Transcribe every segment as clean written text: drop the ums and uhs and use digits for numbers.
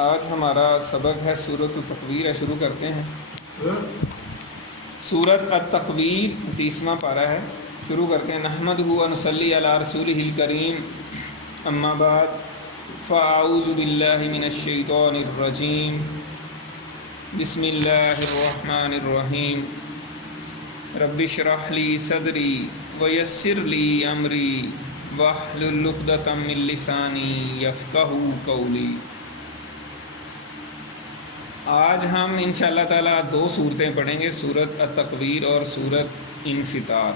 آج ہمارا سبق ہے سورۃ التکویر ہے، شروع کرتے ہیں۔ سورۃ التکویر 30واں پارہ ہے، شروع کرتے ہیں۔ نحمدہ و نصلی علی رسولہ الکریم، اما بعد فاعوذ باللہ من الشیطان الرجیم، بسم اللہ الرحمن الرحیم۔ رب اشرح لی صدری ویسر لی امری واحلل عقدۃ من لسانی یفقہوا قولی۔ آج ہم انشاءاللہ تعالیٰ 2 صورتیں پڑھیں گے، سورۃ التکویر اور سورۃ انفطار۔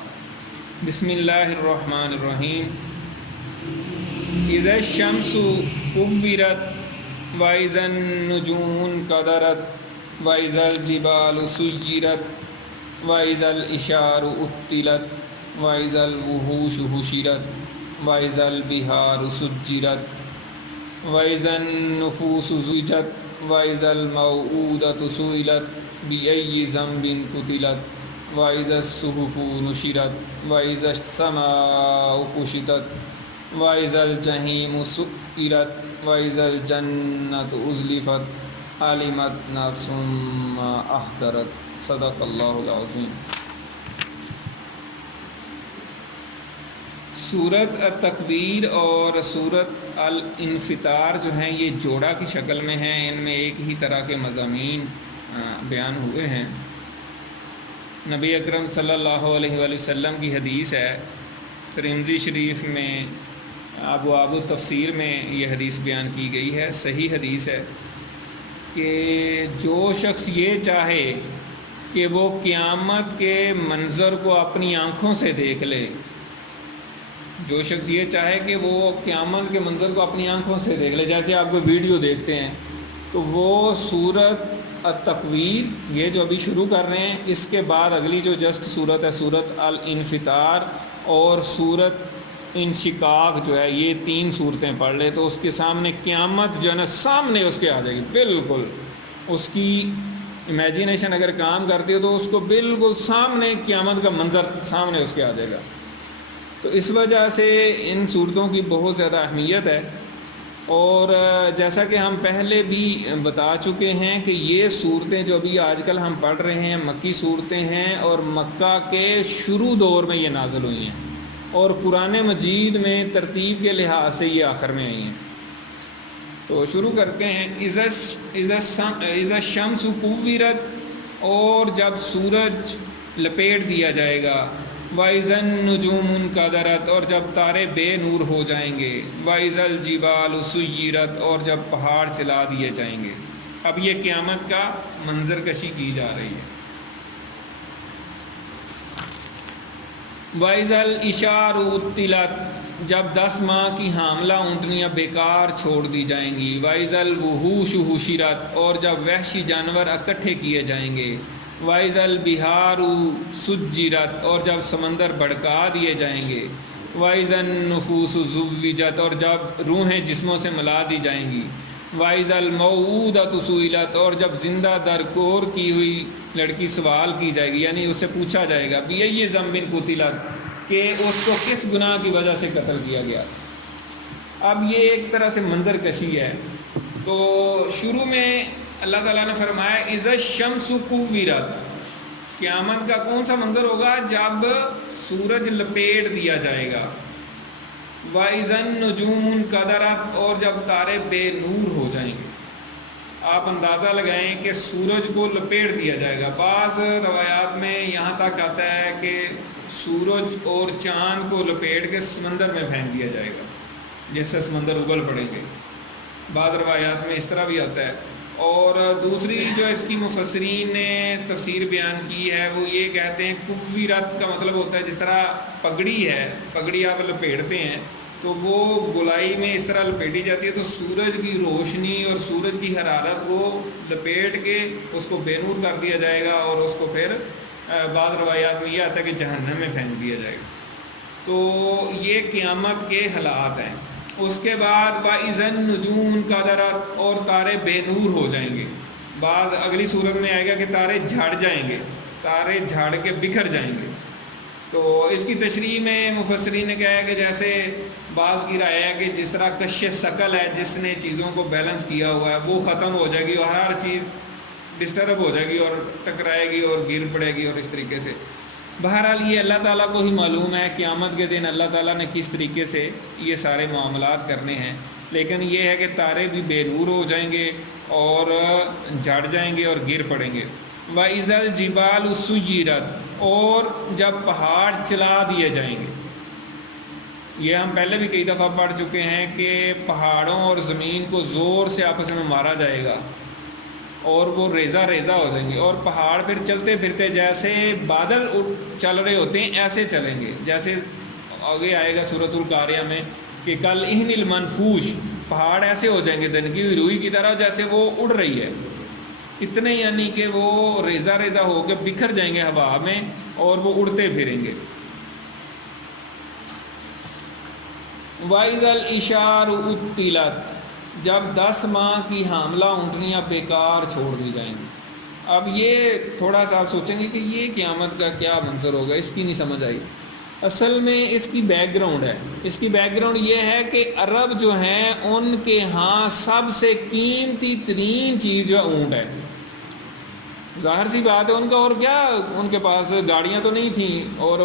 بسم اللہ الرحمن الرحیم۔ اذا الشمس كورت واذا النجوم انكدرت واذا الجبال سيرت واذا العشار عطلت واذا الوحوش حشرت واذا البحار سجرت واذا النفوس زوجت واذا الموءودة سئلت بأي ذنب قتلت واذا الصحف نشرت واذا السماء كشطت واذا الجحيم سعرت واذا الجنة أزلفت علمت نفس ما أحضرت۔ صدق اللہ العظیم۔ سورۃ التکویر اور سورۃ الانفطار جو ہیں یہ جوڑا کی شکل میں ہیں، ان میں ایک ہی طرح کے مضامین بیان ہوئے ہیں۔ نبی اکرم صلی اللہ علیہ وآلہ وسلم کی حدیث ہے، ترمذی شریف میں ابواب التفسیر میں یہ حدیث بیان کی گئی ہے، صحیح حدیث ہے کہ جو شخص یہ چاہے کہ وہ قیامت کے منظر کو اپنی آنکھوں سے دیکھ لے، جو شخص یہ چاہے کہ وہ قیامت کے منظر کو اپنی آنکھوں سے دیکھ لے، جیسے آپ کو ویڈیو دیکھتے ہیں، تو وہ سورۃ التکویر یہ جو ابھی شروع کر رہے ہیں، اس کے بعد اگلی جو جسٹ سورت ہے سورۃ الانفطار اور سورۃ انشقاق جو ہے، یہ 3 صورتیں پڑھ لے تو اس کے سامنے قیامت جو ہے نا سامنے اس کے آ جائے گی، بالکل اس کی امیجنیشن اگر کام کرتی ہو تو اس کو بالکل سامنے قیامت کا منظر سامنے اس کے آ جائے گا۔ تو اس وجہ سے ان صورتوں کی بہت زیادہ اہمیت ہے، اور جیسا کہ ہم پہلے بھی بتا چکے ہیں کہ یہ صورتیں جو ابھی آج کل ہم پڑھ رہے ہیں مکی صورتیں ہیں، اور مکہ کے شروع دور میں یہ نازل ہوئی ہیں، اور قرآن مجید میں ترتیب کے لحاظ سے یہ آخر میں آئی ہیں۔ تو شروع کرتے ہیں۔ اذا الشمس کورت، اور جب سورج لپیٹ دیا جائے گا، واذا النجوم انکدرت، اور جب تارے بے نور ہو جائیں گے، واذا الجبال سیرت، اور جب پہاڑ سلا دیے جائیں گے۔ اب یہ قیامت کا منظر کشی کی جا رہی ہے۔ واذا العشار عطلت، جب 10 ماہ کی حاملہ اونٹنیاں بیکار چھوڑ دی جائیں گی، واذا الوحوش حشرت، اور جب وحشی جانور اکٹھے کیے جائیں گے، واذا البحار سجرت، اور جب سمندر بھڑکا دیے جائیں گے، واذا النفوس زوجت، اور جب روحیں جسموں سے ملا دی جائیں گی، واذا الموءودة سئلت، اور جب زندہ درکور کی ہوئی لڑکی سوال کی جائے گی، یعنی اس سے پوچھا جائے گا بأي ذنب قتلت، کہ اس کو کس گناہ کی وجہ سے قتل کیا گیا۔ اب یہ ایک طرح سے منظر کشی ہے۔ تو شروع میں اللہ تعالیٰ نے فرمایا اذا الشمس کورت، قیامت کا کون سا منظر ہوگا؟ جب سورج لپیٹ دیا جائے گا، واذا النجوم انکدرت، اور جب تارے بے نور ہو جائیں گے۔ آپ اندازہ لگائیں کہ سورج کو لپیٹ دیا جائے گا۔ بعض روایات میں یہاں تک آتا ہے کہ سورج اور چاند کو لپیٹ کے سمندر میں پھینک دیا جائے گا، جیسے سمندر ابل پڑیں گے۔ بعض روایات میں اس طرح بھی آتا ہے۔ اور دوسری جو اس کی مفسرین نے تفسیر بیان کی ہے وہ یہ کہتے ہیں کورت کا مطلب ہوتا ہے جس طرح پگڑی ہے، پگڑی آپ لپیٹتے ہیں تو وہ گولائی میں اس طرح لپیٹی جاتی ہے، تو سورج کی روشنی اور سورج کی حرارت کو لپیٹ کے اس کو بے نور کر دیا جائے گا، اور اس کو پھر بعض روایات میں یہ آتا ہے کہ جہنم میں پھینک دیا جائے گا۔ تو یہ قیامت کے حالات ہیں۔ اس کے بعد واذا النجوم انکدرت، اور تارے بے نور ہو جائیں گے۔ بعض اگلی صورت میں آئے گا کہ تارے جھڑ جائیں گے، تارے جھڑ کے بکھر جائیں گے۔ تو اس کی تشریح میں مفسرین نے کہا ہے کہ جیسے بعض کی رائے ہے کہ جس طرح کش ثقل ہے، جس نے چیزوں کو بیلنس کیا ہوا ہے وہ ختم ہو جائے گی اور ہر چیز ڈسٹرب ہو جائے گی اور ٹکرائے گی اور گر پڑے گی اور اس طریقے سے۔ بہرحال یہ اللہ تعالیٰ کو ہی معلوم ہے قیامت کے دن اللہ تعالیٰ نے کس طریقے سے یہ سارے معاملات کرنے ہیں، لیکن یہ ہے کہ تارے بھی بے نور ہو جائیں گے اور جھڑ جائیں گے اور گر پڑیں گے۔ وَإِذَا الْجِبَالُ سُيِّرَتْ، اور جب پہاڑ چلا دیے جائیں گے۔ یہ ہم پہلے بھی کئی دفعہ پڑھ چکے ہیں کہ پہاڑوں اور زمین کو زور سے آپس میں مارا جائے گا اور وہ ریزہ ریزہ ہو جائیں گے، اور پہاڑ پھر چلتے پھرتے جیسے بادل چل رہے ہوتے ہیں ایسے چلیں گے، جیسے آگے آئے گا سورۃ القاریہ میں کہ کل اہن المنفوش، پہاڑ ایسے ہو جائیں گے دھنکی ہوئی روئی کی طرح جیسے وہ اڑ رہی ہے، اتنے یعنی کہ وہ ریزہ ریزہ ہو کے بکھر جائیں گے ہوا میں اور وہ اڑتے پھریں گے۔ وَإِذَا الْإِشَارُ عُطِّلَتْ، جب 10 ماہ کی حاملہ اونٹنیاں بیکار چھوڑ دی جائیں گی۔ اب یہ تھوڑا سا آپ سوچیں گے کہ یہ قیامت کا کیا منظر ہوگا، اس کی نہیں سمجھ آئی۔ اصل میں اس کی بیک گراؤنڈ ہے، اس کی بیک گراؤنڈ یہ ہے کہ عرب جو ہیں ان کے ہاں سب سے قیمتی ترین چیز جو اونٹ ہے۔ ظاہر سی بات ہے ان کا، اور کیا ان کے پاس گاڑیاں تو نہیں تھیں اور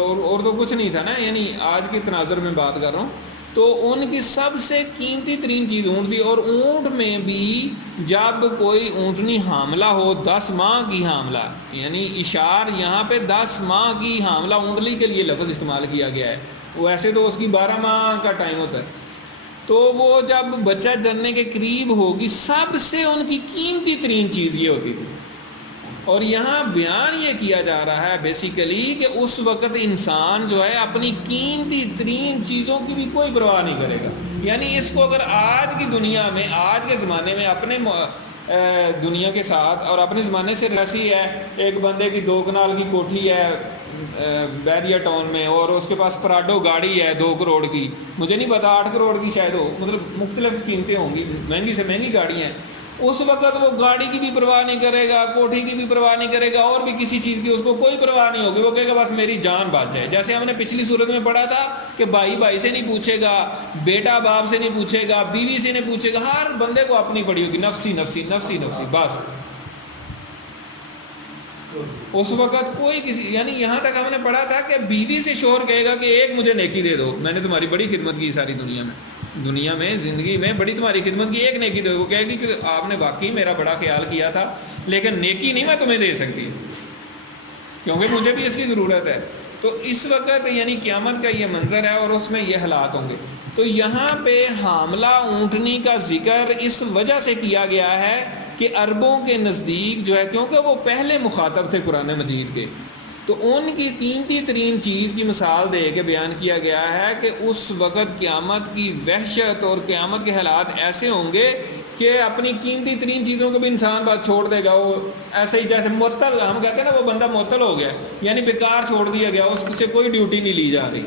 تو کچھ نہیں تھا نا، یعنی آج کی تناظر میں بات کر رہا ہوں، تو ان کی سب سے قیمتی ترین چیز اونٹ تھی۔ اور اونٹ میں بھی جب کوئی اونٹنی حاملہ ہو 10 ماہ کی حاملہ، یعنی اشار یہاں پہ 10 ماہ کی حاملہ اونٹلی کے لیے لفظ استعمال کیا گیا ہے، ویسے تو اس کی 12 ماہ کا ٹائم ہوتا ہے، تو وہ جب بچہ جننے کے قریب ہوگی سب سے ان کی قیمتی ترین چیز یہ ہوتی تھی۔ اور یہاں بیان یہ کیا جا رہا ہے بیسیکلی کہ اس وقت انسان جو ہے اپنی قیمتی ترین چیزوں کی بھی کوئی پرواہ نہیں کرے گا، یعنی اس کو اگر آج کی دنیا میں، آج کے زمانے میں اپنے دنیا کے ساتھ اور اپنے زمانے سے رسی ہے، ایک بندے کی 2 کنال کی کوٹھی ہے بیریا ٹاؤن میں اور اس کے پاس پراڈو گاڑی ہے 2 کروڑ کی، مجھے نہیں پتا 8 کروڑ کی شاید ہو، مطلب مختلف قیمتیں ہوں گی، مہنگی سے مہنگی گاڑی ہیں، اس وقت وہ گاڑی کی بھی پرواہ نہیں کرے گا، کوٹھی کی بھی پرواہ نہیں کرے گا، اور بھی کسی چیز کی اس کو کوئی پرواہ نہیں ہوگی، وہ کہے گا بس میری جان بچ جائے۔ جیسے ہم نے پچھلی صورت میں پڑھا تھا کہ بھائی بھائی سے نہیں پوچھے گا، بیٹا باپ سے نہیں پوچھے گا، بیوی سے نہیں پوچھے گا، ہر بندے کو اپنی پڑی ہوگی، نفسی نفسی نفسی نفسی بس۔ اس وقت کوئی کسی، یعنی یہاں تک ہم نے پڑھا تھا کہ بیوی سے شوہر کہے گا کہ ایک مجھے نیکی دے دو، میں نے تمہاری بڑی خدمت کی ساری دنیا میں زندگی میں بڑی تمہاری خدمت کی، ایک نیکی دے دو، کہے گی کہ آپ نے واقعی میرا بڑا خیال کیا تھا لیکن نیکی نہیں میں تمہیں دے سکتی کیونکہ مجھے بھی اس کی ضرورت ہے۔ تو اس وقت یعنی قیامت کا یہ منظر ہے اور اس میں یہ حالات ہوں گے۔ تو یہاں پہ حاملہ اونٹنی کا ذکر اس وجہ سے کیا گیا ہے کہ عربوں کے نزدیک جو ہے، کیونکہ وہ پہلے مخاطب تھے قرآن مجید کے، تو ان کی قیمتی ترین چیز کی مثال دے کے بیان کیا گیا ہے کہ اس وقت قیامت کی وحشت اور قیامت کے حالات ایسے ہوں گے کہ اپنی قیمتی ترین چیزوں کو بھی انسان بات چھوڑ دے گا، وہ ایسے ہی جیسے معطل، ہم کہتے ہیں نا وہ بندہ معطل ہو گیا، یعنی بیکار چھوڑ دیا گیا، اس سے کوئی ڈیوٹی نہیں لی جا رہی،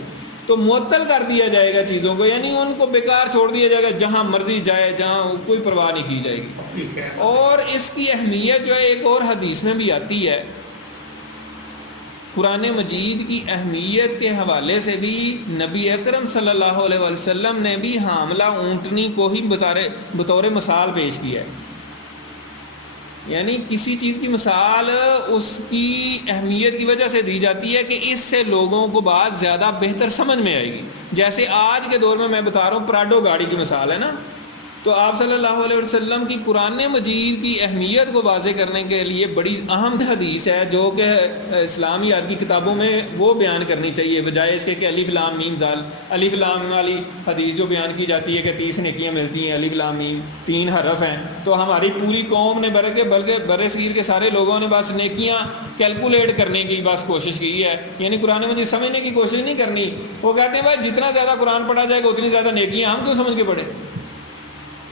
تو معطل کر دیا جائے گا چیزوں کو، یعنی ان کو بیکار چھوڑ دیا جائے گا، جہاں مرضی جائے، جہاں کوئی پرواہ نہیں کی جائے گی۔ اور اس کی اہمیت جو ہے ایک اور حدیث میں بھی آتی ہے، قرآن مجید کی اہمیت کے حوالے سے بھی نبی اکرم صلی اللہ علیہ وسلم نے بھی حاملہ اونٹنی کو ہی بطور مثال پیش کیا ہے، یعنی کسی چیز کی مثال اس کی اہمیت کی وجہ سے دی جاتی ہے کہ اس سے لوگوں کو بات زیادہ بہتر سمجھ میں آئے گی۔ جیسے آج کے دور میں بتا رہا ہوں پراڈو گاڑی کی مثال ہے نا، تو آپ صلی اللہ علیہ وسلم کی قرآن مجید کی اہمیت کو واضح کرنے کے لیے بڑی اہم حدیث ہے جو کہ اسلامیات کی کتابوں میں وہ بیان کرنی چاہیے، بجائے اس کے کہ الف لام میم ذال، الف لام والی حدیث جو بیان کی جاتی ہے کہ 30 نیکیاں ملتی ہیں، الف لام میم 3 حرف ہیں، تو ہماری پوری قوم نے بلکہ برِ صغیر کے سارے لوگوں نے بس نیکیاں کیلکولیٹ کرنے کی بس کوشش کی ہے، یعنی قرآن مجید سمجھنے کی کوشش نہیں کرنی۔ وہ کہتے ہیں بھائی جتنا زیادہ قرآن پڑھا جائے گا اتنی زیادہ نیکیاں، ہم کیوں سمجھ کے پڑھیں؟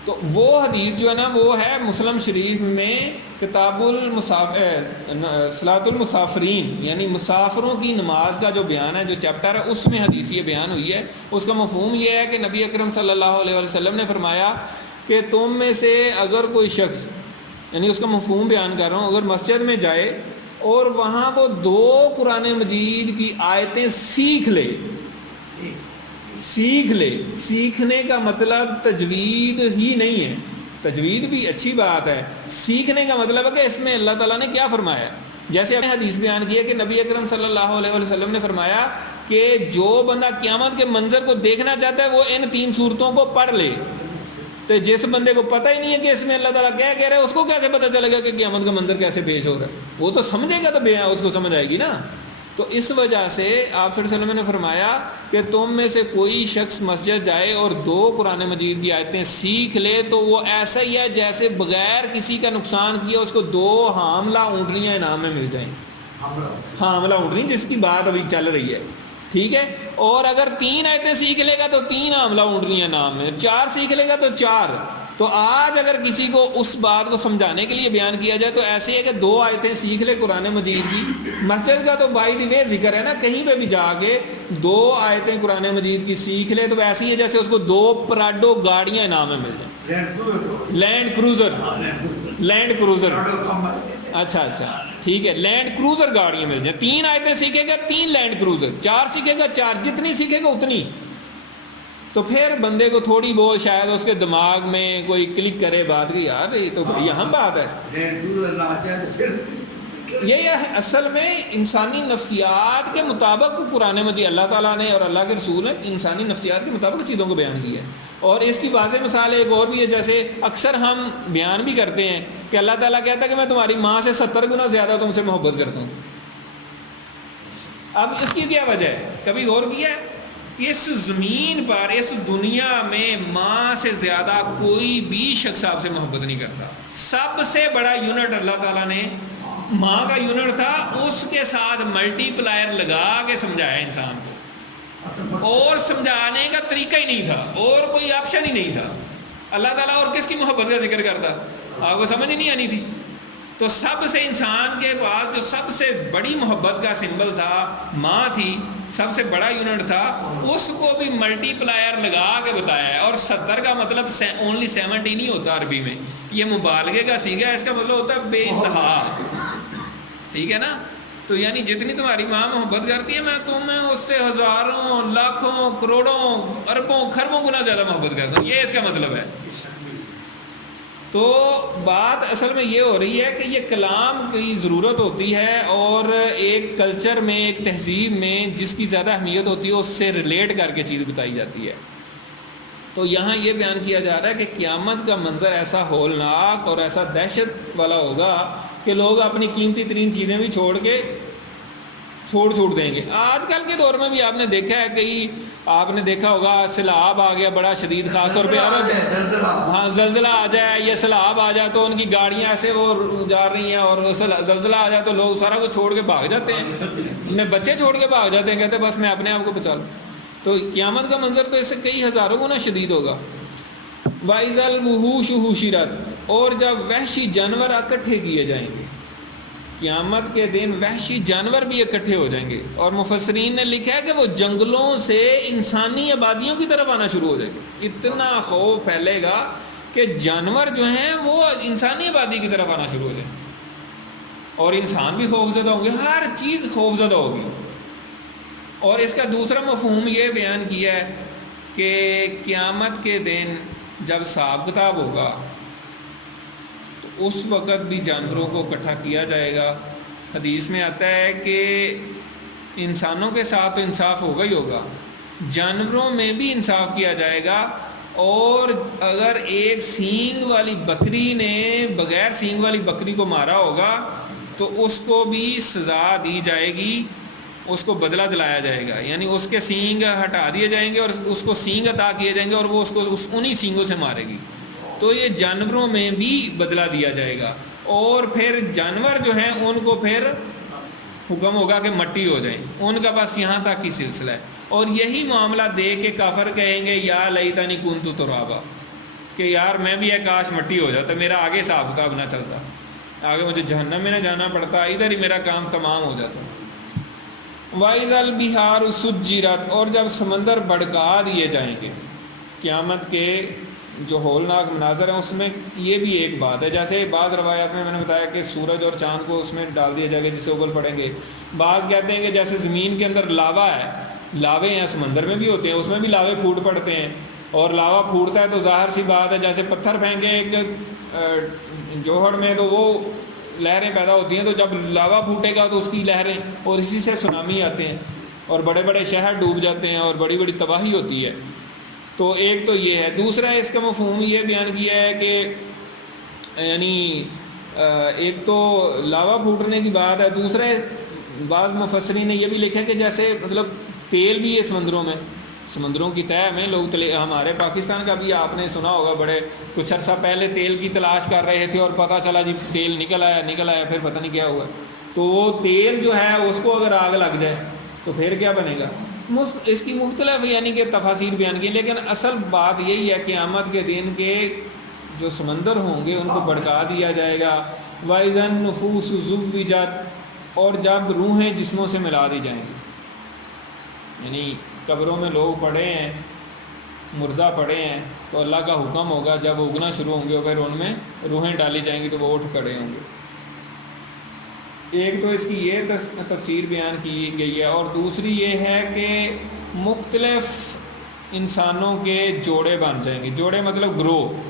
تو وہ حدیث جو ہے نا وہ ہے مسلم شریف میں کتاب صلاۃ المسافرین، یعنی مسافروں کی نماز کا جو بیان ہے، جو چیپٹر ہے، اس میں حدیث یہ بیان ہوئی ہے۔ اس کا مفہوم یہ ہے کہ نبی اکرم صلی اللہ علیہ وسلم نے فرمایا کہ تم میں سے اگر کوئی شخص، یعنی اس کا مفہوم بیان کر رہا ہوں، اگر مسجد میں جائے اور وہاں وہ 2 قرآن مجید کی آیتیں سیکھ لے، سیکھ لے. سیکھنے کا مطلب تجوید ہی نہیں ہے، تجوید بھی اچھی بات ہے، سیکھنے کا مطلب ہے کہ اس میں اللہ تعالیٰ نے کیا فرمایا. جیسے آپ نے حدیث بیان کیا کہ نبی اکرم صلی اللہ علیہ وسلم نے فرمایا کہ جو بندہ قیامت کے منظر کو دیکھنا چاہتا ہے وہ ان 3 صورتوں کو پڑھ لے. تو جس بندے کو پتہ ہی نہیں ہے کہ اس میں اللہ تعالیٰ کیا کہہ رہا ہے، اس کو کیسے پتہ چلے گا کہ قیامت کا منظر کیسے پیش ہو رہا ہے؟ وہ تو سمجھے گا تو اس کو سمجھ آئے گی نا. تو اس وجہ سے آپ صلی اللہ علیہ وسلم نے فرمایا کہ تم میں سے کوئی شخص مسجد جائے اور 2 قرآن مجید کی آیتیں سیکھ لے تو وہ ایسا ہی ہے جیسے بغیر کسی کا نقصان کیا اس کو 2 حاملہ اونٹنیاں انعام میں مل جائیں. حاملہ اونٹنی جس کی بات ابھی چل رہی ہے، ٹھیک ہے. اور اگر 3 آیتیں سیکھ لے گا تو 3 حاملہ اونٹنیاں انعام میں، 4 سیکھ لے گا تو 4. تو آج اگر کسی کو اس بات کو سمجھانے کے لیے بیان کیا جائے تو ایسے ہے کہ 2 آیتیں سیکھ لے قرآن مجید کی. مسجد کا تو بائی دی وے ذکر ہے نا، کہیں پہ بھی جا کے 2 آیتیں قرآن مجید کی سیکھ لے تو ایسی ہے جیسے اس کو 2 پراڈو گاڑیاں انعام میں مل جائیں. لینڈ کروزر اچھا ٹھیک ہے، لینڈ کروزر گاڑیاں مل جائیں. 3 آیتیں سیکھے گا 3 لینڈ کروزر، 4 سیکھے گا 4، جتنی سیکھے گا اتنی. تو پھر بندے کو تھوڑی بہت شاید اس کے دماغ میں کوئی کلک کرے بات کی، یار یہ تو بڑی اہم بات ہے. یہ اصل میں انسانی نفسیات کے مطابق قرآن مجید اللہ تعالیٰ نے اور اللہ کے رسول نے انسانی نفسیات کے مطابق چیزوں کو بیان کیا ہے. اور اس کی واضح مثال ایک اور بھی ہے، جیسے اکثر ہم بیان بھی کرتے ہیں کہ اللہ تعالیٰ کہتا ہے کہ میں تمہاری ماں سے 70 گنا زیادہ تم سے محبت کرتا ہوں. اب اس کی کیا وجہ ہے؟ کبھی غور کیا ہے؟ اس زمین پر اس دنیا میں ماں سے زیادہ کوئی بھی شخص آپ سے محبت نہیں کرتا. سب سے بڑا یونٹ اللہ تعالیٰ نے ماں کا یونٹ تھا، اس کے ساتھ ملٹی پلائر لگا کے سمجھایا انسان کو، اور سمجھانے کا طریقہ ہی نہیں تھا اور کوئی آپشن ہی نہیں تھا. اللہ تعالیٰ اور کس کی محبت کا ذکر کرتا؟ آپ کو سمجھ ہی نہیں آنی تھی. تو سب سے انسان کے پاس جو سب سے بڑی محبت کا سمبل تھا ماں تھی، سب سے بڑا یونٹ تھا، اس کو بھی ملٹی پلائر لگا کے بتایا ہے. اور 70 کا مطلب اونلی 70 نہیں ہوتا عربی میں، یہ مبالغے کا سیگا ہے، اس کا مطلب ہوتا ہے بے انتہا. ٹھیک ہے نا؟ تو یعنی جتنی تمہاری ماں محبت کرتی ہے میں تمہیں اس سے ہزاروں لاکھوں کروڑوں اربوں خربوں گنا زیادہ محبت کرتا ہوں، یہ اس کا مطلب ہے. تو بات اصل میں یہ ہو رہی ہے کہ یہ کلام کی ضرورت ہوتی ہے، اور ایک کلچر میں ایک تہذیب میں جس کی زیادہ اہمیت ہوتی ہے اس سے ریلیٹ کر کے چیز بتائی جاتی ہے. تو یہاں یہ بیان کیا جا رہا ہے کہ قیامت کا منظر ایسا ہولناک اور ایسا دہشت والا ہوگا کہ لوگ اپنی قیمتی ترین چیزیں بھی چھوڑ دیں گے. آج کل کے دور میں بھی آپ نے دیکھا ہے، کئی آپ نے دیکھا ہوگا سیلاب آ گیا بڑا شدید، خاص طور پہ ہاں زلزلہ آ جائے یا سیلاب آ جائے تو ان کی گاڑیاں ایسے وہ جا رہی ہیں، اور زلزلہ آ جائے تو لوگ سارا کچھ چھوڑ کے بھاگ جاتے ہیں، اپنے بچے چھوڑ کے بھاگ جاتے ہیں، کہتے ہیں بس میں اپنے آپ کو بچا لوں. تو قیامت کا منظر تو اس سے کئی ہزاروں گنا شدید ہوگا. وَإِذَا الْوُحُوشُ حُشِرَتْ، اور جب وحشی جانور اکٹھے کیے جائیں گے. قیامت کے دن وحشی جانور بھی اکٹھے ہو جائیں گے، اور مفسرین نے لکھا ہے کہ وہ جنگلوں سے انسانی آبادیوں کی طرف آنا شروع ہو جائے گا. اتنا خوف پھیلے گا کہ جانور جو ہیں وہ انسانی آبادی کی طرف آنا شروع ہو جائیں گے، اور انسان بھی خوفزدہ ہوں گے، ہر چیز خوفزدہ ہوگی. اور اس کا دوسرا مفہوم یہ بیان کیا ہے کہ قیامت کے دن جب حساب کتاب ہوگا تو اس وقت بھی جانوروں کو اکٹھا کیا جائے گا. حدیث میں آتا ہے کہ انسانوں کے ساتھ تو انصاف ہوگا ہی ہوگا، جانوروں میں بھی انصاف کیا جائے گا. اور اگر ایک سینگ والی بکری نے بغیر سینگ والی بکری کو مارا ہوگا تو اس کو بھی سزا دی جائے گی، اس کو بدلہ دلایا جائے گا. یعنی اس کے سینگ ہٹا دیے جائیں گے اور اس کو سینگ عطا کیے جائیں گے، اور وہ اس کو انہی سینگوں سے مارے گی. تو یہ جانوروں میں بھی بدلہ دیا جائے گا. اور پھر جانور جو ہیں ان کو پھر حکم ہوگا کہ مٹی ہو جائیں، ان کا بس یہاں تک ہی سلسلہ ہے. اور یہی معاملہ دیکھ کے کافر کہیں گے یا لیتنی کنت ترابا، کہ یار میں بھی ایک کاش مٹی ہو جاتا، میرا آگے حساب کتاب نہ چلتا، آگے مجھے جہنم میں نہ جانا پڑتا، ادھر ہی میرا کام تمام ہو جاتا. وَإِذَا الْبِحَارُ سُجِّرَتْ، اور جب سمندر بھڑکا دیے جائیں گے. قیامت کے جو ہولناک مناظر ہیں اس میں یہ بھی ایک بات ہے، جیسے بعض روایات میں نے بتایا کہ سورج اور چاند کو اس میں ڈال دیا جائے گا جس سے ابل پڑیں گے. بعض کہتے ہیں کہ جیسے زمین کے اندر لاوا ہے لاوے ہیں سمندر میں بھی ہوتے ہیں، اس میں بھی لاوے پھوٹ پڑتے ہیں، اور لاوا پھوٹتا ہے تو ظاہر سی بات ہے جیسے پتھر پھینکے ایک جوہر میں تو وہ لہریں پیدا ہوتی ہیں، تو جب لاوا پھوٹے گا تو اس کی لہریں، اور اسی سے سونامی آتے ہیں اور بڑے بڑے شہر ڈوب جاتے ہیں اور بڑی بڑی تباہی ہوتی ہے۔ تو ایک تو یہ ہے، دوسرا اس کا مفہوم یہ بیان کیا ہے کہ یعنی ایک تو لاوا پھوٹنے کی بات ہے، دوسرا بعض مفسرین نے یہ بھی لکھا کہ جیسے مطلب تیل بھی ہے سمندروں کی تہہ میں لوگ ہمارے پاکستان کا بھی آپ نے سنا ہوگا، بڑے کچھ عرصہ پہلے تیل کی تلاش کر رہے تھے اور پتہ چلا جی تیل نکل آیا پھر پتہ نہیں کیا ہوا، تو وہ تیل جو ہے اس کو اگر آگ لگ جائے تو پھر کیا بنے گا؟ اس کی مختلف یعنی کہ تفاسیر بیان کی، لیکن اصل بات یہی ہے کہ قیامت کے دن کے جو سمندر ہوں گے ان کو بھڑکا دیا جائے گا، وَإِذَا النُّفُوسُ زُوِّجَتْ، اور جب روحیں جسموں سے ملا دی جائیں گی، یعنی قبروں میں لوگ پڑے ہیں، مردہ پڑے ہیں، تو اللہ کا حکم ہوگا جب اگنا شروع ہوں گے پھر ان میں روحیں ڈالی جائیں گی تو وہ اٹھ کھڑے ہوں گے۔ ایک تو اس کی یہ تفسیر بیان کی گئی ہے، اور دوسری یہ ہے کہ مختلف انسانوں کے جوڑے بن جائیں گے، جوڑے مطلب گروہ،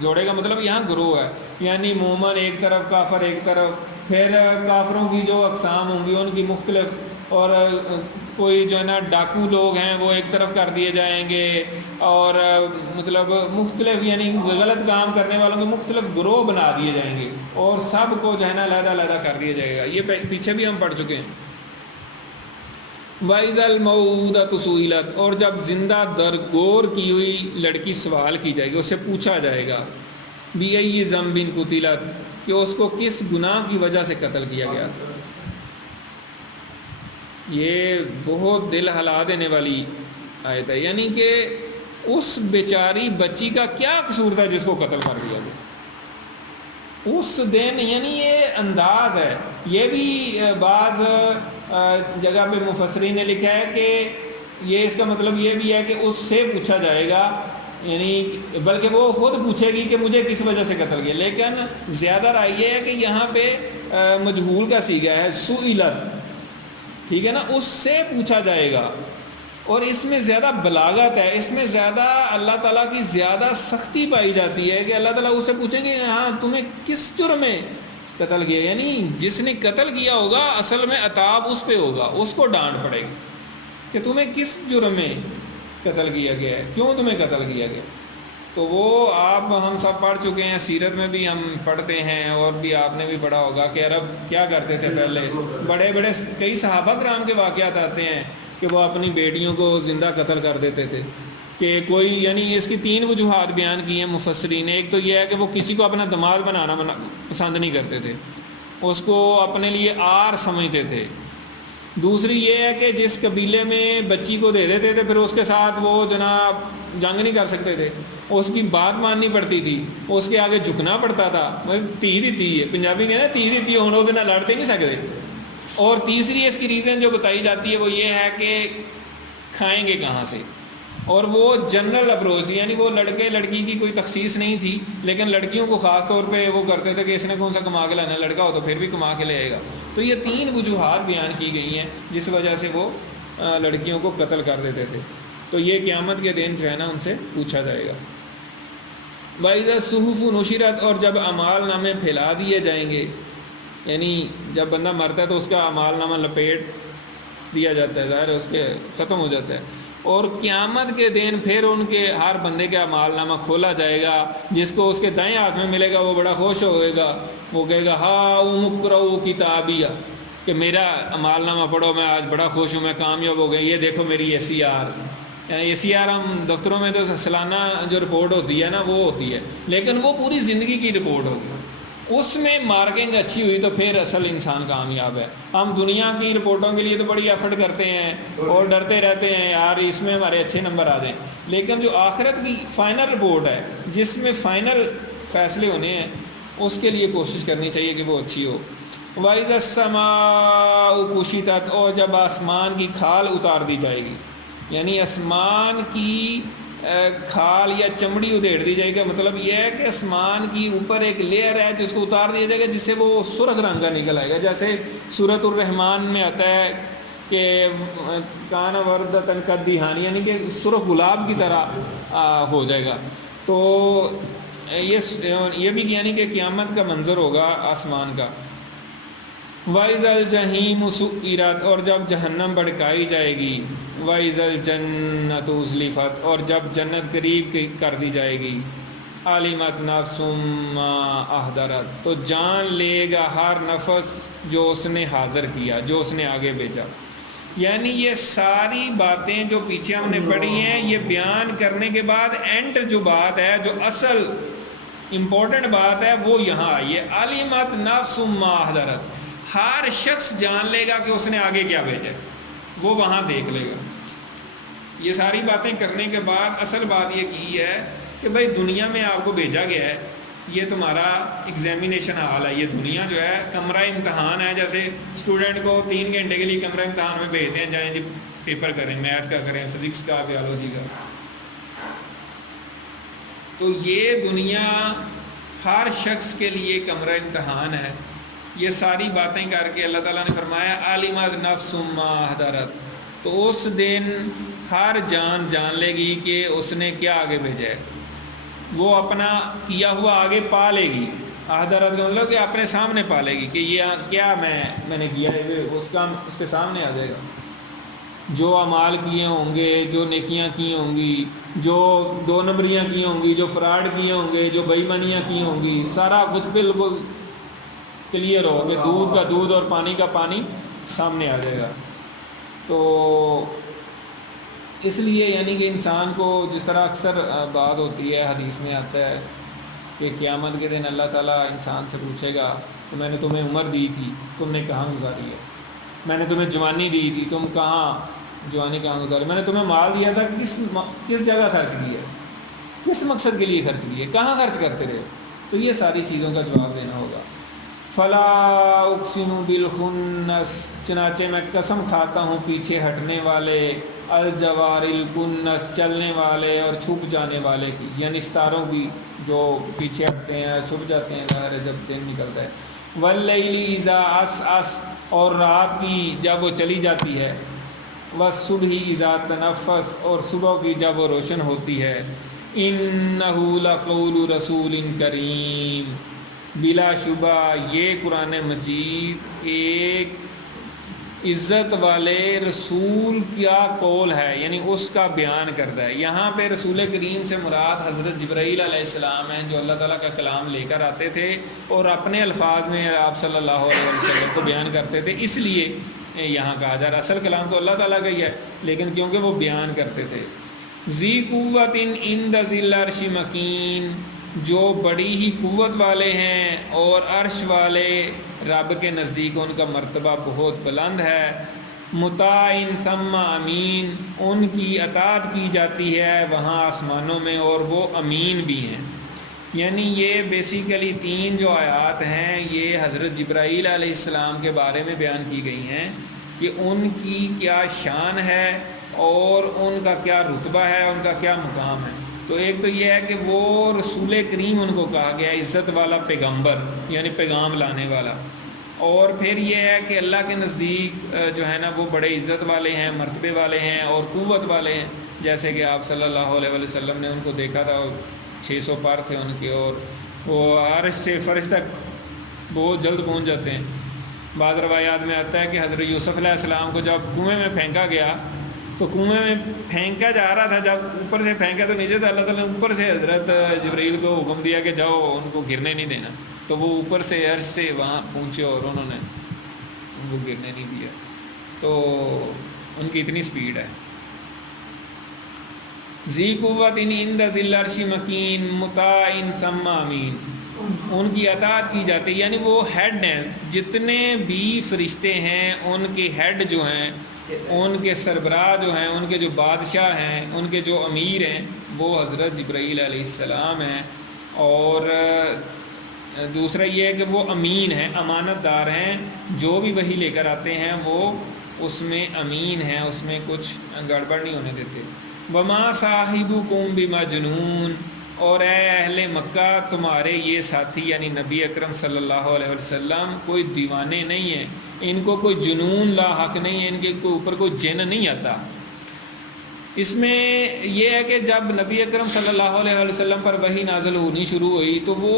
جوڑے کا مطلب یہاں گروہ ہے، یعنی مومن ایک طرف کافر ایک طرف، پھر کافروں کی جو اقسام ہوں گی ان کی مختلف، اور کوئی جو ہے نا ڈاکو لوگ ہیں وہ ایک طرف کر دیے جائیں گے، اور مطلب مختلف یعنی غلط کام کرنے والوں کے مختلف گروہ بنا دیے جائیں گے، اور سب کو جو ہے نا علیحدہ علیحدہ کر دیا جائے گا۔ یہ پیچھے بھی ہم پڑھ چکے ہیں۔ وَإِذَا الْمَوْءُودَةُ سُئِلَتْ، اور جب زندہ درگور کی ہوئی لڑکی سوال کی جائے گی، اس سے پوچھا جائے گا بِأَيِّ ذَنبٍ قُتِلَتْ، کہ اس کو کس گناہ کی وجہ سے قتل کیا گیا تھا۔ یہ بہت دل ہلا دینے والی آیت ہے، یعنی کہ اس بیچاری بچی کا کیا قصور تھا جس کو قتل کر دیا گیا اس دن، یعنی یہ انداز ہے۔ یہ بھی بعض جگہ پہ مفسرین نے لکھا ہے کہ یہ اس کا مطلب یہ بھی ہے کہ اس سے پوچھا جائے گا، یعنی بلکہ وہ خود پوچھے گی کہ مجھے کس وجہ سے قتل کیا، لیکن زیادہ رائے یہ ہے کہ یہاں پہ مجہول کا صیغہ ہے سئلت، ٹھیک ہے نا، اس سے پوچھا جائے گا، اور اس میں زیادہ بلاغت ہے، اس میں زیادہ اللہ تعالیٰ کی زیادہ سختی پائی جاتی ہے کہ اللہ تعالیٰ اس سے پوچھیں گے ہاں تمہیں کس جرم میں قتل کیا، یعنی جس نے قتل کیا ہوگا اصل میں عتاب اس پہ ہوگا، اس کو ڈانٹ پڑے گی کہ تمہیں کس جرم میں قتل کیا گیا ہے، کیوں تمہیں قتل کیا گیا۔ تو وہ آپ ہم سب پڑھ چکے ہیں، سیرت میں بھی ہم پڑھتے ہیں، اور بھی آپ نے بھی پڑھا ہوگا کہ عرب کیا کرتے تھے پہلے، بڑے بڑے کئی صحابہ کرام کے واقعات آتے ہیں کہ وہ اپنی بیٹیوں کو زندہ قتل کر دیتے تھے، کہ کوئی یعنی اس کی 3 وجوہات بیان کی ہیں مفسرین نے۔ ایک تو یہ ہے کہ وہ کسی کو اپنا دماد بنانا پسند نہیں کرتے تھے، اس کو اپنے لیے آر سمجھتے تھے۔ دوسری یہ ہے کہ جس قبیلے میں بچی کو دے دیتے تھے پھر اس کے ساتھ وہ جناب جنگ نہیں کر سکتے تھے، اس کی بات ماننی پڑتی تھی، اس کے آگے جھکنا پڑتا تھا، تھی دیتی ہے پنجابی کہتے ہیں، تھی دیتی ہے ہوں وہ نہ لڑتے نہیں سکتے۔ اور تیسری اس کی ریزن جو بتائی جاتی ہے وہ یہ ہے کہ کھائیں گے کہاں سے، اور وہ جنرل اپروچ تھی، یعنی وہ لڑکے لڑکی کی کوئی تخصیص نہیں تھی، لیکن لڑکیوں کو خاص طور پہ وہ کرتے تھے کہ اس نے کون سا کما کے لانا، لڑکا ہو تو پھر بھی کما کے لے آئے گا۔ تو یہ 3 وجوہات بیان کی گئی ہیں جس وجہ سے وہ لڑکیوں کو قتل کر دیتے تھے۔ تو یہ قیامت کے دن جو ہے نا ان سے پوچھا جائے گا۔ وَإِذَا الصُّحُفُ نُشِرَتْ، اور جب اعمال نامے پھیلا دیے جائیں گے، یعنی جب بندہ مرتا ہے تو اس کا اعمال نامہ لپیٹ دیا جاتا ہے، ظاہر ہے اس کے ختم ہو جاتا ہے، اور قیامت کے دن پھر ان کے ہر بندے کا اعمال نامہ کھولا جائے گا، جس کو اس کے دائیں ہاتھ میں ملے گا وہ بڑا خوش ہوئے گا، وہ کہے گا ہاؤم اقرؤ کتابیہ، کہ میرا اعمال نامہ پڑھو، میں آج بڑا خوش ہوں، میں کامیاب ہو گئی، یہ دیکھو میری ACR ہم دفتروں میں تو سالانہ جو رپورٹ ہوتی ہے نا وہ ہوتی ہے، لیکن وہ پوری زندگی کی رپورٹ ہوگی، اس میں مارکنگ اچھی ہوئی تو پھر اصل انسان کامیاب ہے۔ ہم دنیا کی رپورٹوں کے لیے تو بڑی ایفرٹ کرتے ہیں اور ڈرتے رہتے ہیں یار اس میں ہمارے اچھے نمبر آ جائیں، لیکن جو آخرت کی فائنل رپورٹ ہے جس میں فائنل فیصلے ہونے ہیں اس کے لیے کوشش کرنی چاہیے کہ وہ اچھی ہو۔ وَإِذَا السَّمَاءُ كُشِطَتْ، اور جب آسمان کی کھال اتار دی جائے گی، یعنی آسمان کی کھال یا چمڑی ادھیڑ دی جائے گی، مطلب یہ ہے کہ آسمان کی اوپر ایک لیئر ہے جس کو اتار دیا جائے گا جس سے وہ سرخ رنگ کا نکل آئے گا، جیسے سورۃ الرحمن میں آتا ہے کہ کان وردتن کدیہانی، یعنی کہ سرخ گلاب کی طرح ہو جائے گا. تو یہ بھی یعنی کہ قیامت کا منظر ہوگا آسمان کا. وَإِذَا الْجَحِيمُ سُعِّرَتْ، اور جب جہنم بھڑکائی جائے گی. وَإِذَا الْجَنَّةُ أُزْلِفَتْ، اور جب جنت قریب کر دی جائے گی. عَلِمَتْ نَفْسٌ مَّا أَحْضَرَتْ، تو جان لے گا ہر نفس جو اس نے حاضر کیا، جو اس نے آگے بھیجا. یعنی یہ ساری باتیں جو پیچھے ہم نے پڑھی ہیں، یہ بیان کرنے کے بعد اینڈ جو بات ہے، جو اصل امپورٹنٹ بات ہے، وہ یہاں آئی ہے. عَلِمَتْ نَفْسٌ مَّا أَحْضَرَتْ، ہر شخص جان لے گا کہ اس نے آگے کیا بھیجا، وہ وہاں دیکھ لے گا. یہ ساری باتیں کرنے کے بعد اصل بات یہ کی ہے کہ بھائی دنیا میں آپ کو بھیجا گیا ہے، یہ تمہارا ایگزامینیشن ہال ہے. یہ دنیا جو ہے کمرہ امتحان ہے. جیسے اسٹوڈنٹ کو 3 گھنٹے کے لیے کمرہ امتحان میں بھیجتے ہیں، جائیں جی پیپر کریں، میتھ کا کریں، فزکس کا، بیالوجی کا. تو یہ دنیا ہر شخص کے لیے کمرہ امتحان ہے. یہ ساری باتیں کر کے اللہ تعالیٰ نے فرمایا عَلِمَتْ نَفْسٌ مَّا أَحْضَرَتْ، تو اس دن ہر جان لے گی کہ اس نے کیا آگے بھیجا ہے. وہ اپنا کیا ہوا آگے پا لے گی. احضرت کا مطلب کہ اپنے سامنے پا لے گی کہ یہ کیا میں نے کیا ہے، اس کے سامنے آ جائے گا. جو اعمال کیے ہوں گے، جو نیکیاں کی ہوں گی، جو 2 نمبریاں کی ہوں گی، جو فراڈ کیے ہوں گے، جو بے ایمانیاں کی ہوں گی، سارا کچھ بالکل کلیئر ہو کہ دودھ کا دودھ اور پانی کا پانی سامنے آ جائے گا. تو اس لیے یعنی کہ انسان کو جس طرح اکثر بات ہوتی ہے، حدیث میں آتا ہے کہ قیامت کے دن اللہ تعالیٰ انسان سے پوچھے گا کہ میں نے تمہیں عمر دی تھی، تم نے کہاں گزاری ہے؟ میں نے تمہیں جوانی دی تھی، تم جوانی کہاں گزاری؟ میں نے تمہیں مال دیا تھا، کس جگہ خرچ کیا، کس مقصد کے لیے خرچ کیے، کہاں خرچ کرتے رہے؟ تو یہ ساری چیزوں کا جواب دینا ہوگا. فلا اقسم بالخنس، چنانچہ میں قسم کھاتا ہوں پیچھے ہٹنے والے، الجوار الکنس، چلنے والے اور چھپ جانے والے کی، یعنی ستاروں کی جو پیچھے ہٹتے ہیں، چھپ جاتے ہیں ظاہر ہے جب دن نکلتا ہے. واللیل اذا عسعس، اور رات کی جب وہ چلی جاتی ہے. والصبح اذا تنفس، اور صبح کی جب وہ روشن ہوتی ہے. انہ لقول رسول کریم، بلا شبہ یہ قرآن مجید ایک عزت والے رسول کیا قول ہے، یعنی اس کا بیان کرتا ہے. یہاں پہ رسول کریم سے مراد حضرت جبرائیل علیہ السلام ہیں، جو اللہ تعالیٰ کا کلام لے کر آتے تھے اور اپنے الفاظ میں آپ صلی اللہ علیہ وسلم کو بیان کرتے تھے. اس لیے یہاں کہا جا رہا اصل کلام تو اللہ تعالیٰ کا ہی ہے، لیکن کیونکہ وہ بیان کرتے تھے. ذی قوت عند ذی العرش مکین، جو بڑی ہی قوت والے ہیں اور عرش والے رب کے نزدیک ان کا مرتبہ بہت بلند ہے. مطاع ثم امین، ان کی اطاعت کی جاتی ہے وہاں آسمانوں میں، اور وہ امین بھی ہیں. یعنی یہ بیسیکلی 3 جو آیات ہیں یہ حضرت جبرائیل علیہ السلام کے بارے میں بیان کی گئی ہیں کہ ان کی کیا شان ہے اور ان کا کیا رتبہ ہے، ان کا کیا مقام ہے. تو ایک تو یہ ہے کہ وہ رسول کریم ان کو کہا گیا، عزت والا پیغمبر، یعنی پیغام لانے والا. اور پھر یہ ہے کہ اللہ کے نزدیک جو ہے نا وہ بڑے عزت والے ہیں، مرتبے والے ہیں اور قوت والے ہیں. جیسے کہ آپ صلی اللہ علیہ وسلم نے ان کو دیکھا تھا، 600 پر تھے ان کے، اور وہ عرش سے فرش تک بہت جلد پہنچ جاتے ہیں. بعض روایات میں آتا ہے کہ حضرت یوسف علیہ السلام کو جب کنویں میں پھینکا گیا تو کنویں میں پھینکا جا رہا تھا، جب اوپر سے پھینکا تو نیچے تھا، اللہ تعالیٰ نے اوپر سے حضرت جبرائیل کو حکم دیا کہ جاؤ ان کو گرنے نہیں دینا. تو وہ اوپر سے عرش سے وہاں پہنچے اور انہوں نے ان کو گرنے نہیں دیا. تو ان کی اتنی سپیڈ ہے. ذی قوت عند ذی العرش مکین مطاع ثم امین، ان کی اطاعت کی جاتی ہے، یعنی وہ ہیڈ ہیں. جتنے بھی فرشتے ہیں ان کے ہیڈ جو ہیں، ان کے سربراہ جو ہیں، ان کے جو بادشاہ ہیں، ان کے جو امیر ہیں، وہ حضرت جبرائیل علیہ السلام ہیں. اور دوسرا یہ ہے کہ وہ امین ہیں، امانت دار ہیں. جو بھی وحی لے کر آتے ہیں وہ اس میں امین ہیں، اس میں کچھ گڑبڑ نہیں ہونے دیتے. وما صاحبکم بمجنون، اور اے اہل مکہ تمہارے یہ ساتھی یعنی نبی اکرم صلی اللہ علیہ وسلم کوئی دیوانے نہیں ہیں، ان کو کوئی جنون لاحق نہیں ہے، ان کے اوپر کوئی جن نہیں آتا۔ اس میں یہ ہے کہ جب نبی اکرم صلی اللہ علیہ وسلم پر وحی نازل ہونی شروع ہوئی تو وہ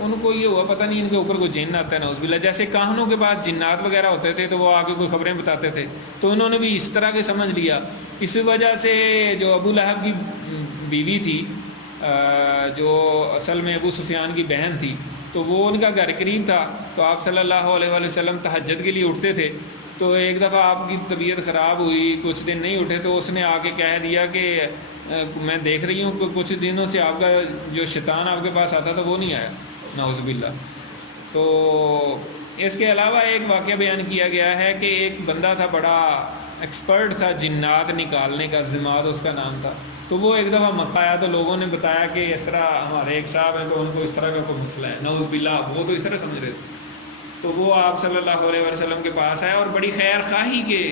ان کو یہ ہوا پتہ نہیں ان کے اوپر کوئی جن آتا ہے نعوذ باللہ، جیسے کاہنوں کے پاس جنات وغیرہ ہوتے تھے تو وہ آ کے کوئی خبریں بتاتے تھے، تو انہوں نے بھی اس طرح کے سمجھ لیا۔ اس وجہ سے جو ابو لہب کی بیوی تھی جو اصل میں ابو سفیان کی بہن تھی، تو وہ ان کا گھر قریب تھا، تو آپ صلی اللہ علیہ وسلم تہجد کے لیے اٹھتے تھے، تو ایک دفعہ آپ کی طبیعت خراب ہوئی، کچھ دن نہیں اٹھے، تو اس نے آ کے کہہ دیا کہ میں دیکھ رہی ہوں کہ کچھ دنوں سے آپ کا جو شیطان آپ کے پاس آتا تھا وہ نہیں آیا، نعوذ باللہ۔ تو اس کے علاوہ ایک واقعہ بیان کیا گیا ہے کہ ایک بندہ تھا، بڑا ایکسپرٹ تھا جنات نکالنے کا، زماد اس کا نام تھا، تو وہ ایک دفعہ مکہ آیا تو لوگوں نے بتایا کہ اس طرح ہمارے ایک صاحب ہیں تو ان کو اس طرح کا کوئی مسئلہ ہے، نعوذ باللہ، وہ تو اس طرح سمجھ رہے تھے۔ تو وہ آپ صلی اللہ علیہ وسلم کے پاس آیا اور بڑی خیر خواہی کے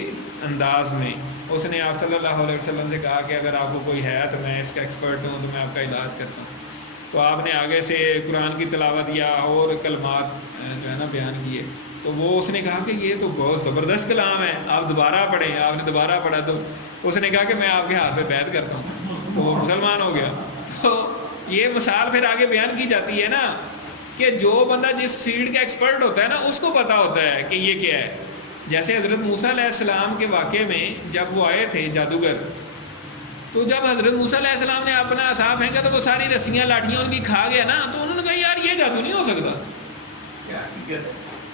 انداز میں اس نے آپ صلی اللہ علیہ وسلم سے کہا کہ اگر آپ کو کوئی ہے تو میں اس کا ایکسپرٹ ہوں، تو میں آپ کا علاج کرتا ہوں۔ تو آپ نے آگے سے قرآن کی تلاوت یا اور کلمات جو ہے نا بیان کیے، تو وہ اس نے کہا کہ یہ تو بہت زبردست کلام ہے، آپ دوبارہ پڑھیں۔ آپ نے دوبارہ پڑھا تو اس نے کہا کہ میں آپ کے ہاتھ پہ بیعت کرتا ہوں، تو وہ مسلمان ہو گیا۔ تو یہ مثال پھر آگے بیان کی جاتی ہے نا کہ جو بندہ جس فیلڈ کا ایکسپرٹ ہوتا ہے نا اس کو پتہ ہوتا ہے کہ یہ کیا ہے۔ جیسے حضرت موسیٰ علیہ السلام کے واقعے میں جب وہ آئے تھے جادوگر، تو جب حضرت موسیٰ علیہ السلام نے اپنا عصا پھینکا تو وہ ساری رسیاں لاٹھیاں ان کی کھا گیا نا، تو انہوں نے کہا یار یہ جادو نہیں ہو سکتا،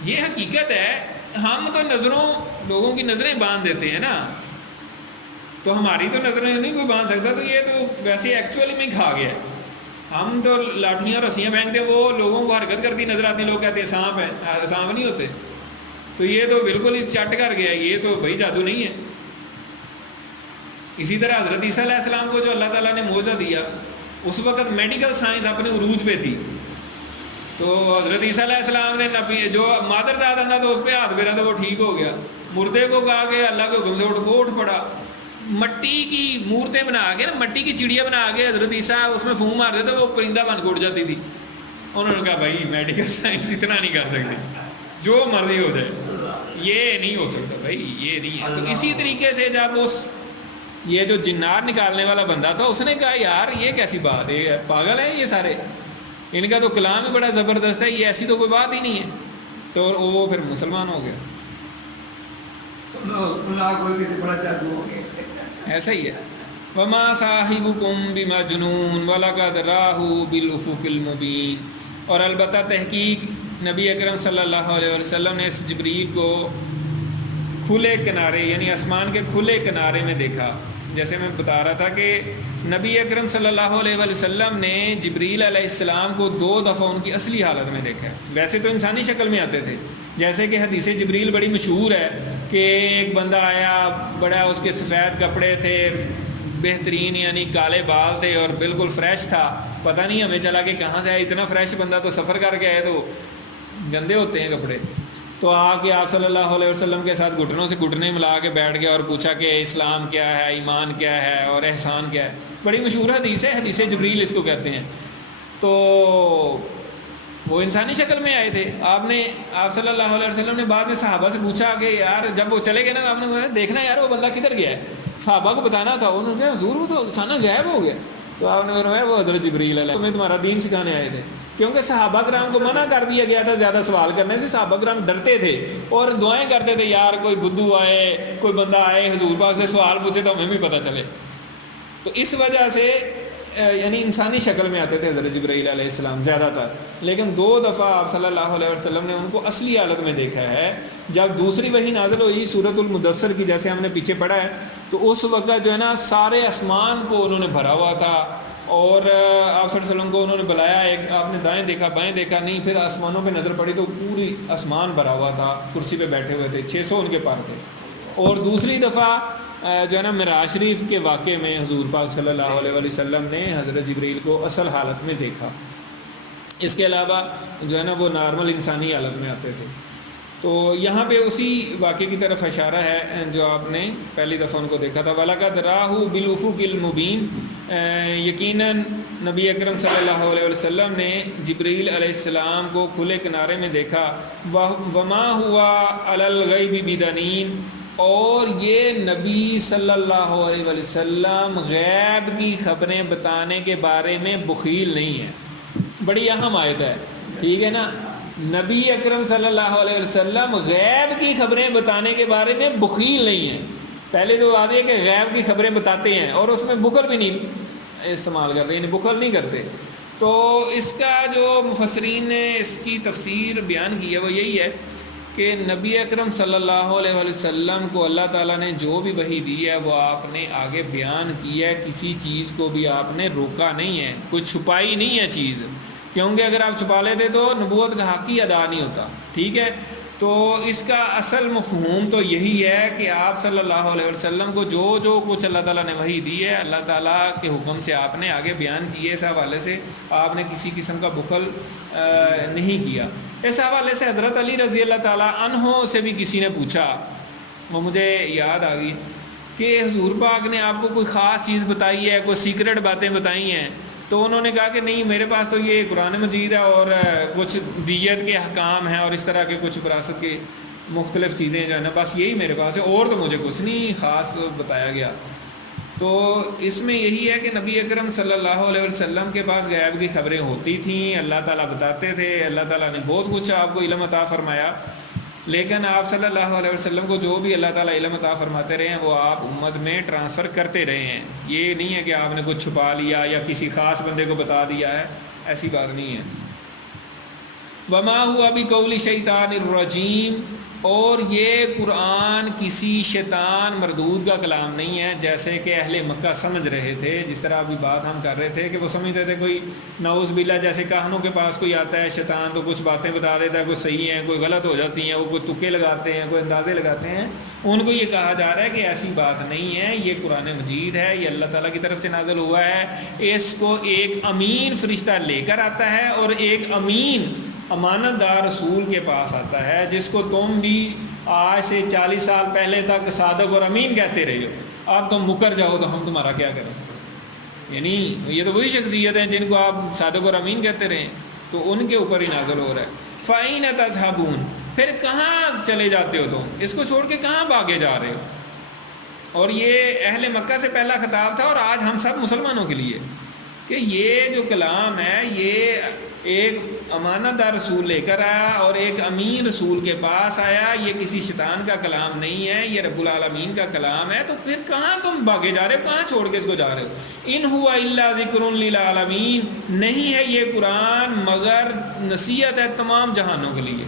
یہ حقیقت ہے۔ ہم تو نظروں لوگوں کی نظریں باندھ دیتے ہیں نا، تو ہماری تو نظریں نہیں کوئی باندھ سکتا، تو یہ تو ویسے ایکچولی میں کھا گیا ہے۔ ہم تو لاٹھیاں رسیاں پھینکتے ہیں، وہ لوگوں کو حرکت کرتی نظر آتی، لوگ کہتے ہیں سانپ ہے، سانپ نہیں ہوتے۔ تو یہ تو بالکل ہی چٹ کر گیا، یہ تو بھائی جادو نہیں ہے۔ اسی طرح حضرت عیسیٰ علیہ السلام کو جو اللہ تعالیٰ نے معجزہ دیا، اس وقت میڈیکل سائنس اپنے عروج پہ تھی، تو حضرت عیسیٰ علیہ السلام نے نبی جو مادر زادہ تھا تو اس پہ ہاتھ پھیرا تو وہ ٹھیک ہو گیا۔ مردے کو کہا کہ اللہ کے حکم سے اٹھ پڑا۔ مٹی کی مورتیں بنا کے نا، مٹی کی چڑیا بنا کے حضرت عیسیٰ اس میں پھونک مارتے تو وہ پرندہ بن کے اڑ جاتی تھی۔ انہوں نے کہا بھائی میڈیکل سائنس اتنا نہیں کر سکتی، جو مرضی ہو جائے، یہ نہیں ہو سکتا بھائی، یہ نہیں ہے۔ تو اسی طریقے سے جب یہ جو جنات نکالنے والا بندہ تھا اس نے کہا یار یہ کیسی بات ہے، پاگل ہیں یہ سارے، ان کا تو کلام ہی بڑا زبردست ہے، یہ ایسی تو کوئی بات ہی نہیں ہے۔ تو وہ پھر مسلمان ہو گیا۔ ایسا ہی ہے، وما صاحبکم بمجنون ولقد راہ بالافق المبین۔ اور البتہ تحقیق نبی اکرم صلی اللہ علیہ وسلم نے اس جبریل کو کھلے کنارے یعنی آسمان کے کھلے کنارے میں دیکھا۔ جیسے میں بتا رہا تھا کہ نبی اکرم صلی اللہ علیہ وسلم نے جبریل علیہ السلام کو 2 دفعہ ان کی اصلی حالت میں دیکھا ہے۔ ویسے تو انسانی شکل میں آتے تھے، جیسے کہ حدیث جبریل بڑی مشہور ہے کہ ایک بندہ آیا، بڑا اس کے سفید کپڑے تھے، بہترین یعنی کالے بال تھے اور بالکل فریش تھا، پتہ نہیں ہمیں چلا کہ کہاں سے آیا اتنا فریش بندہ، تو سفر کر کے آئے تو گندے ہوتے ہیں کپڑے۔ تو آ کے آپ صلی اللہ علیہ وسلم کے ساتھ گھٹنوں سے گھٹنے ملا کے بیٹھ گیا اور پوچھا کہ اسلام کیا ہے، ایمان کیا ہے اور احسان کیا ہے۔ بڑی مشہور حدیث ہے، حدیث جبریل اس کو کہتے ہیں۔ تو وہ انسانی شکل میں آئے تھے۔ آپ صلی اللہ علیہ وسلم نے بعد میں صحابہ سے پوچھا کہ یار جب وہ چلے گئے نا، آپ نے کہا دیکھنا یار وہ بندہ کدھر گیا ہے، صحابہ کو بتانا تھا۔ انہوں نے کہا حضور وہ تو اچانک غائب ہو گیا۔ تو آپ نے فرمایا وہ حضرت جبریل علیہ تمہیں تمہارا دین سکھانے آئے تھے، کیونکہ صحابہ کرام کو منع کر دیا گیا تھا زیادہ سوال کرنے سے۔ صحابہ کرام ڈرتے تھے اور دعائیں کرتے تھے یار کوئی بدھو آئے، کوئی بندہ آئے حضور پاک سے سوال پوچھے تو ہمیں بھی پتہ چلے۔ تو اس وجہ سے یعنی انسانی شکل میں آتے تھے حضرت جبرائیل علیہ السلام زیادہ تر، لیکن 2 دفعہ آپ صلی اللہ علیہ وسلم نے ان کو اصلی حالت میں دیکھا ہے۔ جب دوسری وحی نازل ہوئی سورۃ المدثر کی، جیسے ہم نے پیچھے پڑھا ہے، تو اس وقت جو ہے نا سارے آسمان کو انہوں نے بھرا ہوا تھا، اور آپ صلی اللہ علیہ وسلم کو انہوں نے بلایا، ایک آپ نے دائیں دیکھا بائیں دیکھا نہیں، پھر آسمانوں پہ نظر پڑی تو پوری آسمان بھرا ہوا تھا، کرسی پہ بیٹھے ہوئے تھے، 600 ان کے پار تھے۔ اور دوسری دفعہ جو ہے نا معراج شریف کے واقعے میں حضور پاک صلی اللہ علیہ وسلم نے حضرت جبریل کو اصل حالت میں دیکھا۔ اس کے علاوہ جو ہے نا وہ نارمل انسانی حالت میں آتے تھے۔ تو یہاں پہ اسی واقعے کی طرف اشارہ ہے جو آپ نے پہلی دفعہ ان کو دیکھا تھا، وَلَقَدْ رَاهُ بِالْأُفُقِ الْمُبِينِ۔ یقیناً نبی اکرم صلی اللہ علیہ وسلم نے جبریل علیہ السلام کو کھلے کنارے میں دیکھا، وما ہوا علی الغیب بدنین، اور یہ نبی صلی اللہ علیہ وسلم غیب کی خبریں بتانے کے بارے میں بخیل نہیں ہے۔ بڑی اہم آیت ہے، ٹھیک ہے نا، نبی اکرم صلی اللہ علیہ وسلم غیب کی خبریں بتانے کے بارے میں بخیل نہیں ہے۔ پہلے تو بات یہ کہ غیب کی خبریں بتاتے ہیں اور اس میں بخل بھی نہیں استعمال کرتے، یعنی بخل نہیں کرتے۔ تو اس کا جو مفسرین نے اس کی تفسیر بیان کی ہے وہ یہی ہے کہ نبی اکرم صلی اللہ علیہ وسلم کو اللہ تعالیٰ نے جو بھی وحی دی ہے وہ آپ نے آگے بیان کی ہے، کسی چیز کو بھی آپ نے روکا نہیں ہے، کوئی چھپائی نہیں ہے چیز، کیونکہ اگر آپ چھپا لیتے تو نبوت کا حق ہی ادا نہیں ہوتا، ٹھیک ہے۔ تو اس کا اصل مفہوم تو یہی ہے کہ آپ صلی اللہ علیہ وسلم کو جو کچھ اللہ تعالیٰ نے وحی دی ہے، اللہ تعالیٰ کے حکم سے آپ نے آگے بیان کیے، اس حوالے سے آپ نے کسی قسم کا بخل نہیں کیا۔ اس حوالے سے حضرت علی رضی اللہ تعالیٰ عنہ سے بھی کسی نے پوچھا، وہ مجھے یاد آ گئی، کہ حضور پاک نے آپ کو کوئی خاص چیز بتائی ہے، کوئی سیکرٹ باتیں بتائی ہیں؟ تو انہوں نے کہا کہ نہیں، میرے پاس تو یہ قرآن مجید ہے اور کچھ دیت کے احکام ہیں اور اس طرح کے کچھ وراثت کے مختلف چیزیں جو ہے نا، بس یہی میرے پاس ہے، اور تو مجھے کچھ نہیں خاص بتایا گیا۔ تو اس میں یہی ہے کہ نبی اکرم صلی اللہ علیہ وسلم کے پاس غیب کی خبریں ہوتی تھیں، اللہ تعالیٰ بتاتے تھے، اللہ تعالیٰ نے بہت کچھ آپ کو علم عطا فرمایا، لیکن آپ صلی اللہ علیہ وسلم کو جو بھی اللہ تعالیٰ علم عطا فرماتے رہے ہیں وہ آپ امت میں ٹرانسفر کرتے رہے ہیں۔ یہ نہیں ہے کہ آپ نے کچھ چھپا لیا یا کسی خاص بندے کو بتا دیا ہے، ایسی بات نہیں ہے۔ وما ہوا بقول شیطان الرجیم، اور یہ قرآن کسی شیطان مردود کا کلام نہیں ہے، جیسے کہ اہل مکہ سمجھ رہے تھے، جس طرح ابھی بات ہم کر رہے تھے کہ وہ سمجھتے تھے کوئی نعوذ باللہ جیسے کاہنوں کے پاس کوئی آتا ہے شیطان تو کچھ باتیں بتا دیتا ہے، کوئی صحیح ہیں کوئی غلط ہو جاتی ہیں، وہ کوئی تکے لگاتے ہیں، کوئی اندازے لگاتے ہیں۔ ان کو یہ کہا جا رہا ہے کہ ایسی بات نہیں ہے، یہ قرآن مجید ہے، یہ اللہ تعالیٰ کی طرف سے نازل ہوا ہے، اس کو ایک امین فرشتہ لے کر آتا ہے اور ایک امین امانت دار رسول کے پاس آتا ہے، جس کو تم بھی آج سے 40 سال پہلے تک صادق اور امین کہتے رہے ہو، اب تم مکر جاؤ تو ہم تمہارا کیا کریں؟ یعنی یہ تو وہی شخصیت ہیں جن کو آپ صادق اور امین کہتے رہے، تو ان کے اوپر ہی نازل ہو رہا ہے۔ فَأَيْنَ تَذْهَبُونَ، پھر کہاں چلے جاتے ہو تم، اس کو چھوڑ کے کہاں بھاگے جا رہے ہو؟ اور یہ اہل مکہ سے پہلا خطاب تھا اور آج ہم سب مسلمانوں کے لیے، کہ یہ جو کلام ہے یہ ایک امانت دار رسول لے کر آیا اور ایک امین رسول کے پاس آیا، یہ کسی شیطان کا کلام نہیں ہے، یہ رب العالمین کا کلام ہے، تو پھر کہاں تم بھاگے جا رہے ہو، کہاں چھوڑ کے اس کو جا رہے ہو؟ ان ہوا الا ذکر للعالمین، نہیں ہے یہ قرآن مگر نصیحت ہے تمام جہانوں کے لیے۔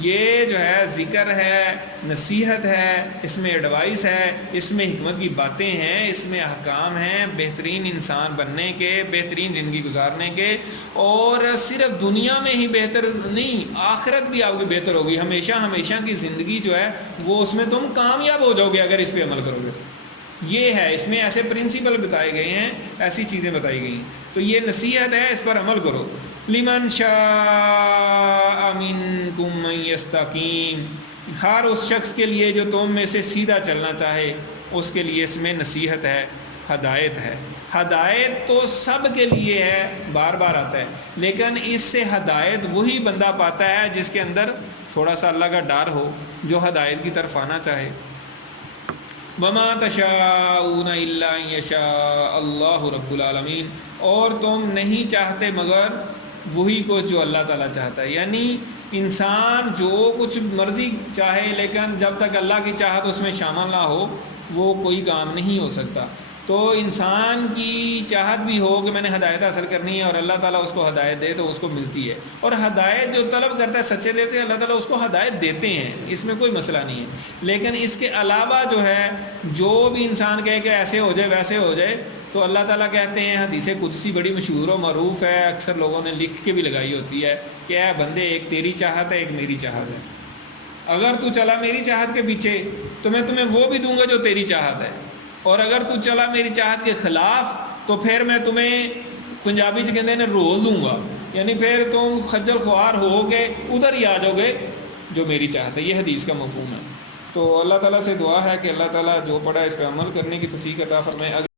یہ جو ہے ذکر ہے، نصیحت ہے، اس میں ایڈوائس ہے، اس میں حکمت کی باتیں ہیں، اس میں احکام ہیں بہترین انسان بننے کے، بہترین زندگی گزارنے کے، اور صرف دنیا میں ہی بہتر نہیں، آخرت بھی آپ کی بہتر ہوگی، ہمیشہ ہمیشہ کی زندگی جو ہے وہ اس میں تم کامیاب ہو جاؤ گے اگر اس پہ عمل کرو گے۔ یہ ہے، اس میں ایسے پرنسپل بتائے گئے ہیں، ایسی چیزیں بتائی گئی ہیں، تو یہ نصیحت ہے، اس پر عمل کرو۔ لمن شاء منکم من یستقیم، ہر اس شخص کے لیے جو تم میں سے سیدھا چلنا چاہے، اس کے لیے اس میں نصیحت ہے، ہدایت ہے۔ ہدایت تو سب کے لیے ہے، بار بار آتا ہے، لیکن اس سے ہدایت وہی بندہ پاتا ہے جس کے اندر تھوڑا سا اللہ کا ڈر ہو، جو ہدایت کی طرف آنا چاہے۔ وما تشاءون الا ان یشاء اللہ رب العالمین، اور تم نہیں چاہتے مگر وہی کچھ جو اللہ تعالیٰ چاہتا ہے، یعنی انسان جو کچھ مرضی چاہے لیکن جب تک اللہ کی چاہت اس میں شامل نہ ہو وہ کوئی کام نہیں ہو سکتا۔ تو انسان کی چاہت بھی ہو کہ میں نے ہدایت حاصل کرنی ہے اور اللہ تعالیٰ اس کو ہدایت دے تو اس کو ملتی ہے، اور ہدایت جو طلب کرتا ہے سچے دل سے اللہ تعالیٰ اس کو ہدایت دیتے ہیں، اس میں کوئی مسئلہ نہیں ہے۔ لیکن اس کے علاوہ جو ہے جو بھی انسان کہے کہ ایسے ہو جائے ویسے ہو جائے، تو اللہ تعالیٰ کہتے ہیں، حدیث قدسی بڑی مشہور و معروف ہے، اکثر لوگوں نے لکھ کے بھی لگائی ہوتی ہے کہ اے بندے، ایک تیری چاہت ہے ایک میری چاہت ہے، اگر تو چلا میری چاہت کے پیچھے تو میں تمہیں وہ بھی دوں گا جو تیری چاہت ہے، اور اگر تو چلا میری چاہت کے خلاف تو پھر میں تمہیں پنجابی سے کہتے ہیں رول دوں گا، یعنی پھر تم خجل خوار ہو کے ادھر ہی آ جاؤ گے جو میری چاہت ہے۔ یہ حدیث کا مفہوم ہے۔ تو اللہ تعالیٰ سے دعا ہے کہ اللہ تعالیٰ جو پڑھا اس پہ عمل کرنے کی توفیق عطا فرمائے۔